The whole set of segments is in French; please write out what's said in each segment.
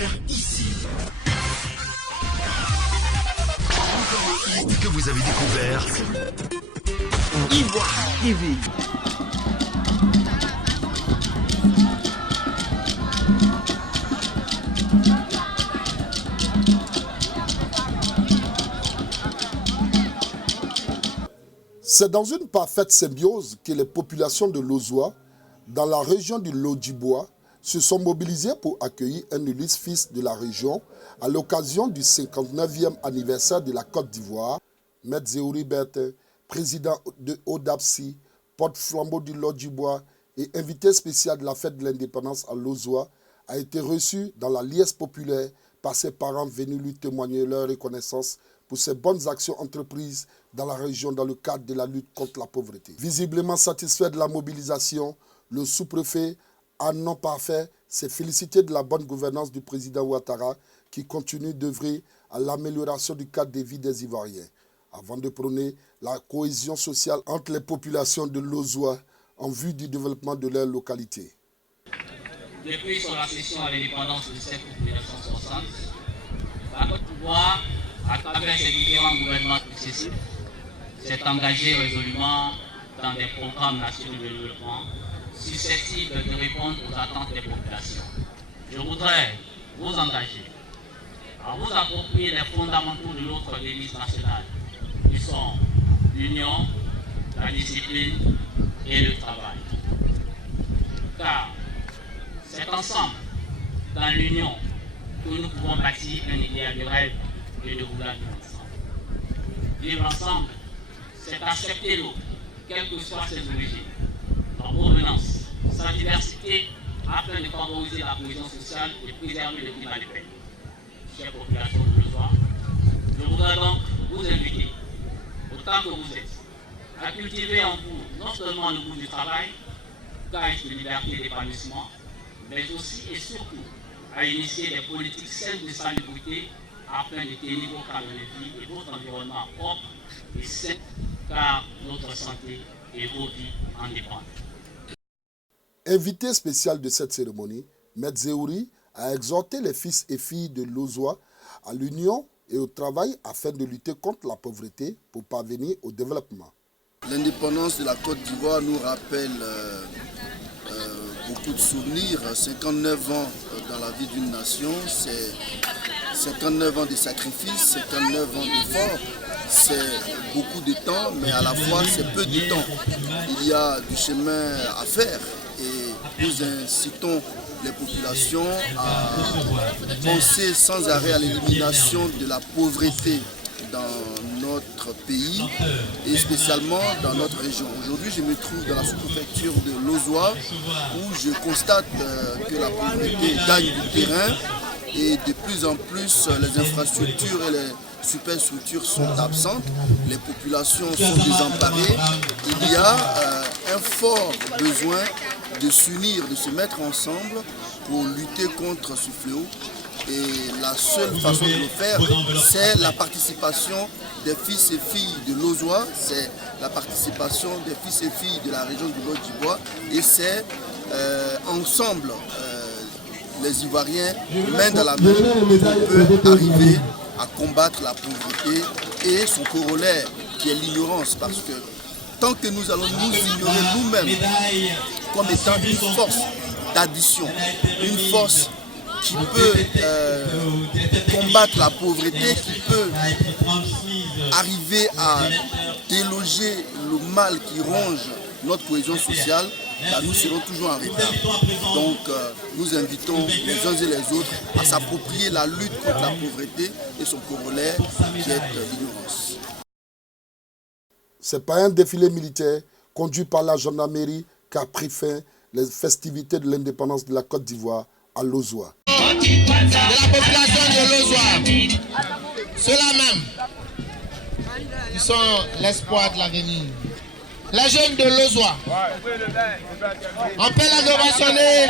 découvert ici. Que vous avez découvert Ivoire TV. C'est dans une parfaite symbiose que les populations de Lozoa, dans la région du Lodjibois, se sont mobilisées pour accueillir un illustre fils de la région à l'occasion du 59e anniversaire de la Côte d'Ivoire. Maître Zéhouri Bertin, président de ODAPSI, porte-flambeau du Lodjibois et invité spécial de la fête de l'indépendance à Lozoa, a été reçu dans la liesse populaire par ses parents venus lui témoigner leur reconnaissance pour ses bonnes actions entreprises dans la région dans le cadre de la lutte contre la pauvreté. Visiblement satisfait de la mobilisation, le sous-préfet, à non parfait, s'est félicité de la bonne gouvernance du président Ouattara qui continue d'œuvrer à l'amélioration du cadre de vie des Ivoiriens, avant de prôner la cohésion sociale entre les populations de Lozoa en vue du développement de leur localité. Depuis son accession à l'indépendance de 7 août 1960, la Côte d'Ivoire, à travers ses différents gouvernements successifs, s'est engagée résolument dans des programmes nationaux de développement susceptibles de répondre aux attentes des populations. Je voudrais vous engager à vous approprier les fondamentaux de notre devise nationale, qui sont l'union, la discipline et le travail. Car c'est ensemble, dans l'union, que nous pouvons bâtir un idéal de rêve et de vouloir vivre ensemble. Vivre ensemble, c'est accepter l'autre, quelles que soient ses origines, sa provenance, sa diversité, afin de favoriser la cohésion sociale et préserver le climat de paix. Chère population de Lozoa, je voudrais donc vous inviter, autant que vous êtes, à cultiver en vous non seulement le goût du travail, gage de liberté et d'épanouissement, mais aussi et surtout à initier des politiques saines de salubrité afin de tenir vos cadres de vie et votre environnement propre et sain, car notre santé et vos vies en dépendent. Invité spécial de cette cérémonie, Maître Zéhouri a exhorté les fils et filles de Lozoa à l'union et au travail afin de lutter contre la pauvreté pour parvenir au développement. L'indépendance de la Côte d'Ivoire nous rappelle beaucoup de souvenirs. 59 ans dans la vie d'une nation, c'est 59 ans de sacrifices, 59 ans d'efforts. C'est beaucoup de temps, mais à la fois c'est peu de temps. Il y a du chemin à faire et nous incitons les populations à penser sans arrêt à l'élimination de la pauvreté dans notre pays et spécialement dans notre région. Aujourd'hui, je me trouve dans la sous-préfecture de Lozoa où je constate que la pauvreté gagne du terrain et de plus en plus les infrastructures et les superstructures sont absentes, les populations sont désemparées. Il y a un fort besoin de s'unir, de se mettre ensemble pour lutter contre ce fléau. Et la seule façon de le faire, c'est la participation des fils et filles de Lozoa, c'est la participation des fils et filles de la région du Lodjibois, et c'est ensemble, les Ivoiriens, main dans la main, qu'on peut arriver à combattre la pauvreté et son corollaire, qui est l'ignorance, parce que tant que nous allons nous ignorer nous-mêmes comme étant une force d'addition, une force qui peut combattre la pauvreté, qui peut arriver à déloger le mal qui ronge notre cohésion sociale, là, nous serons toujours en retard. Donc nous invitons les uns et les autres à s'approprier la lutte contre la pauvreté et son corollaire qui est l'ignorance. C'est par un défilé militaire conduit par la gendarmerie qu'a pris fin les festivités de l'indépendance de la Côte d'Ivoire à Lozoa. De la population de Lozoa, ceux-là même, qui sont l'espoir de l'avenir. Les jeunes de Lozoa, on peut les ovationner.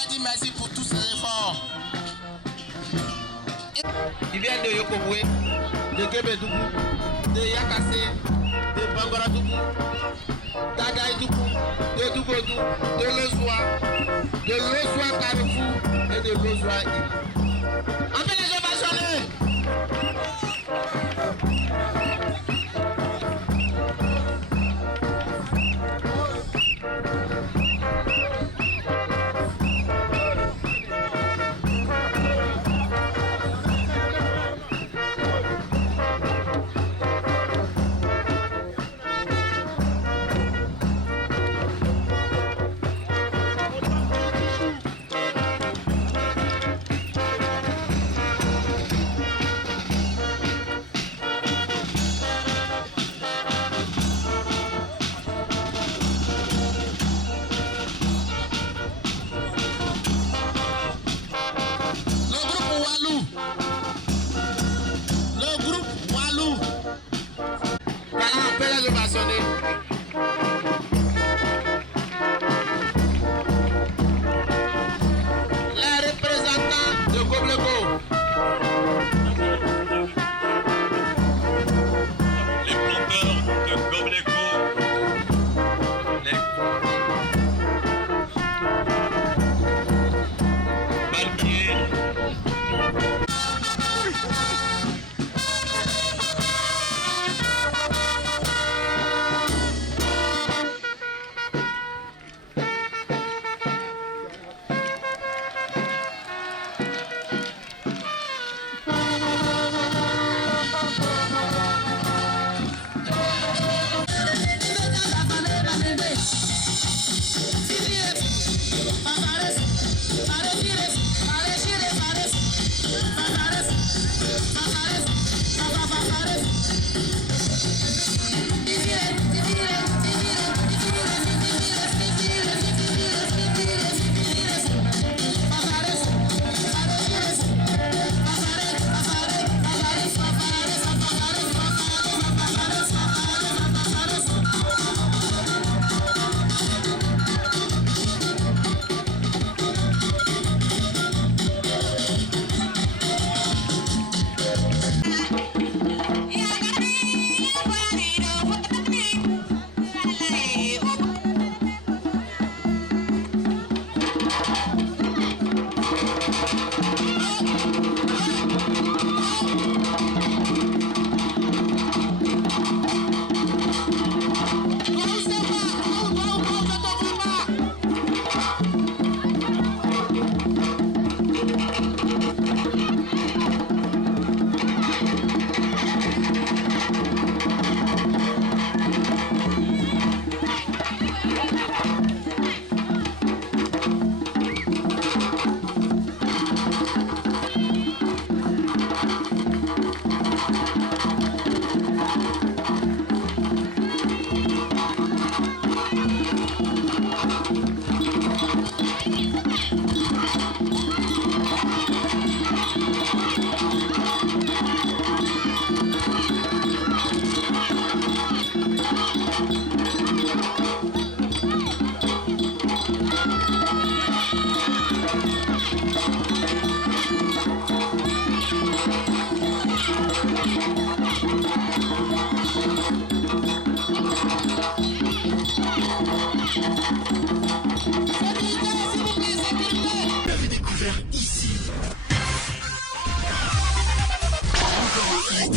leur dire merci pour tous ces efforts. Ils viennent de Yokobwe, de Kebedougou, de Yakase, de Bangoradougou, d'Agaïdougou, de Dougodou, de Lozwa Carrefour et de Lozwa Ibu. On fait les ovationner.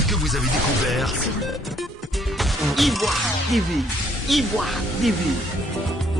Que vous avez découvert Ivoire TV. Ivoire TV.